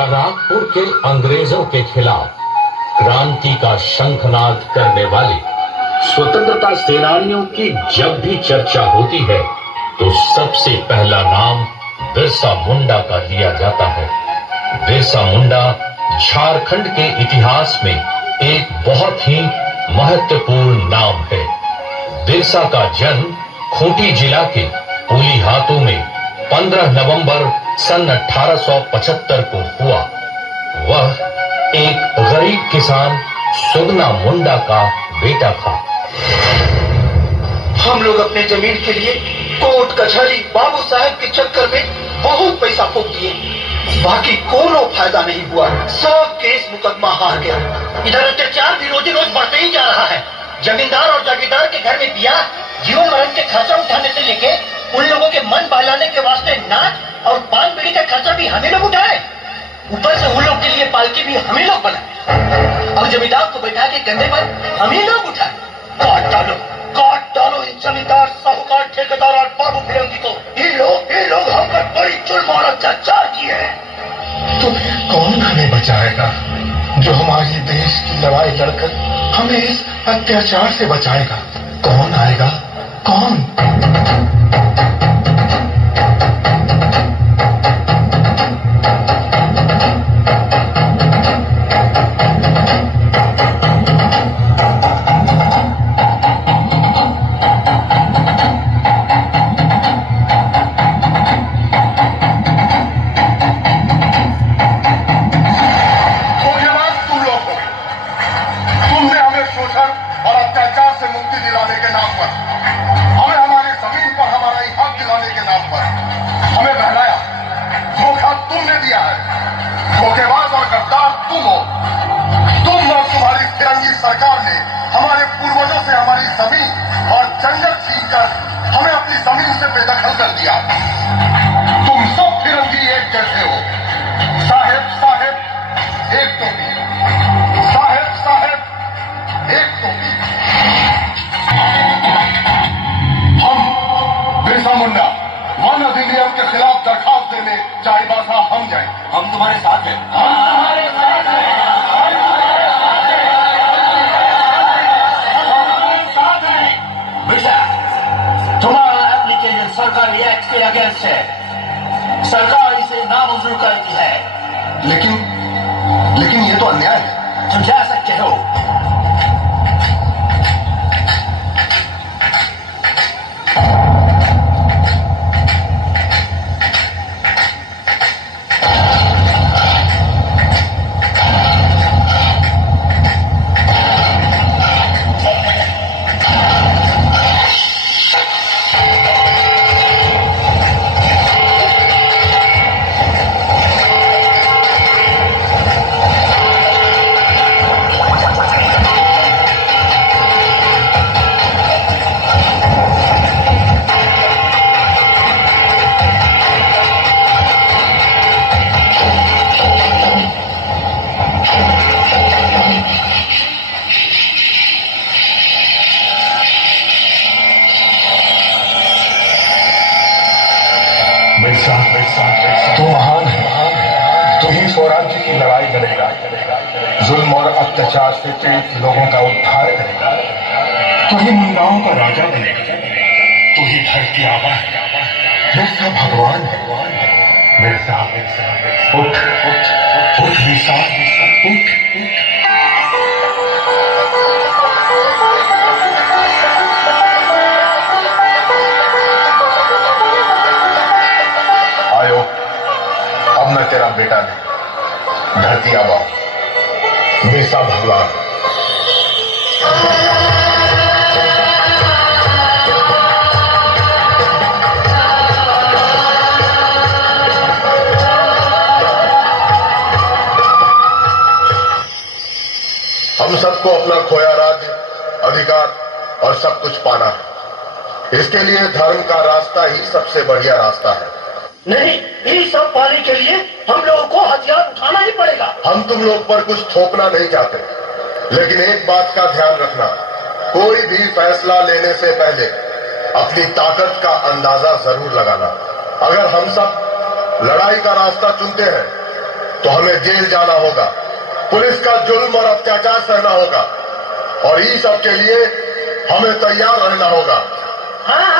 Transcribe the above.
करतारपुर के अंग्रेजों के खिलाफ क्रांति का शंखनाद करने वाले स्वतंत्रता सेनानियों की जब भी चर्चा होती है तो सबसे पहला नाम बिरसा मुंडा का लिया जाता है। बिरसा मुंडा झारखंड के इतिहास में एक बहुत ही महत्वपूर्ण नाम है। बिरसा का जन्म खूंटी जिला के पुलिहातू में 15 नवंबर सन 1875 को हुआ। वह एक गरीब किसान सुगना मुंडा का बेटा था। हम लोग अपने जमीन के लिए कोर्ट कचहरी बाबू साहब के चक्कर में बहुत पैसा फूक दिए, बाकी कोनो फायदा नहीं हुआ। सब केस मुकदमा हार गया। इधर अत्याचार भी रोज रोज बढ़ते ही जा रहा है। जमींदार और जागीरदार के घर में बियाह, जीवन मरण के खर्चा उठाने से लेके उन लोगों के मन बहलाने के वास्ते नाच और पान बीड़ी का खर्चा भी हमें लोग उठाए। ऊपर से उन लोग के लिए पालकी भी हमें लोग बनाए और जमींदार को बैठा के कंधे पर हमें लोग उठाए। काट डालो इन जमींदार, साहूकार, ठेकेदार और बाबू फिरंगी को। ये लोग हम पर बड़ी जुल्म और अत्याचार किए हैं। तो कौन हमें बचाएगा? जो हमारी देश की लड़ाई लड़कर हमें इस अत्याचार से बचाएगा? कौन आएगा? कौन? सरकार ने हमारे पूर्वजों से हमारी जमीन और जंगल छीनकर हमें अपनी जमीन से बेदखल कर दिया। तुम सब फिरंगी एक जैसे हो। साहेब साहेब एक टोपी, साहेब साहेब एक टोपी। हम बिरसा मुंडा वन अधिनियम के खिलाफ दरखास्त देने चाईबासा हम जाए। हम तुम्हारे साथ हैं। तुम्हारा एप्लीकेशन सरकारी एक्ट के अगेंस्ट है। सरकार इसे नामंजूर करती है। लेकिन ये तो अन्याय है। तुम जा सकते हो। तो महान है। तो ही स्वराज्य की लड़ाई लड़ेगा, जुल्म और अत्याचार से पीड़ित लोगों का उद्धार करेगा। तो ही मुंडाओं का राजा बनेगा। तो ही धरती आबा है। बिरसा भगवान है। बिरसा उठ उठ उठ बिरसा उठ। अब मैं तेरा बेटा नहीं, धरती आबा बिरसा भगवान। हम सबको अपना खोया राज्य, अधिकार और सब कुछ पाना है। इसके लिए धर्म का रास्ता ही सबसे बढ़िया रास्ता है। नहीं, ये सब पाने के लिए हम लोगों को हथियार उठाना ही पड़ेगा। हम तुम लोग पर कुछ थोपना नहीं चाहते, लेकिन एक बात का ध्यान रखना, कोई भी फैसला लेने से पहले अपनी ताकत का अंदाजा जरूर लगाना। अगर हम सब लड़ाई का रास्ता चुनते हैं तो हमें जेल जाना होगा, पुलिस का जुल्म और अत्याचार सहना होगा, और इस सब के लिए हमें तैयार रहना होगा। हाँ